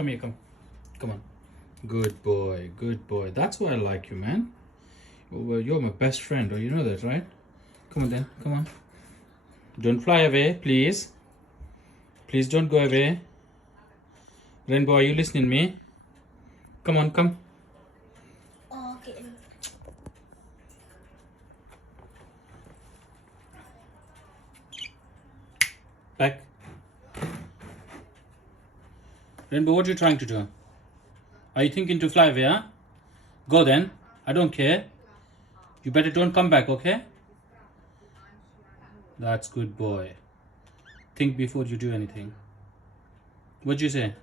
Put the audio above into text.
Come here, come. Come on. Good boy, good boy. That's why I like you, man. Well, you're my best friend, or you know that, right? Come on then, come on. Don't fly away, please. Please don't go away. Rainbow, are you listening to me? Come on, come. Okay. Back. Rainbow, what are you trying to do? Are you thinking to fly away, huh? Go then. I don't care. You better don't come back, okay? That's good boy. Think before you do anything. What'd you say?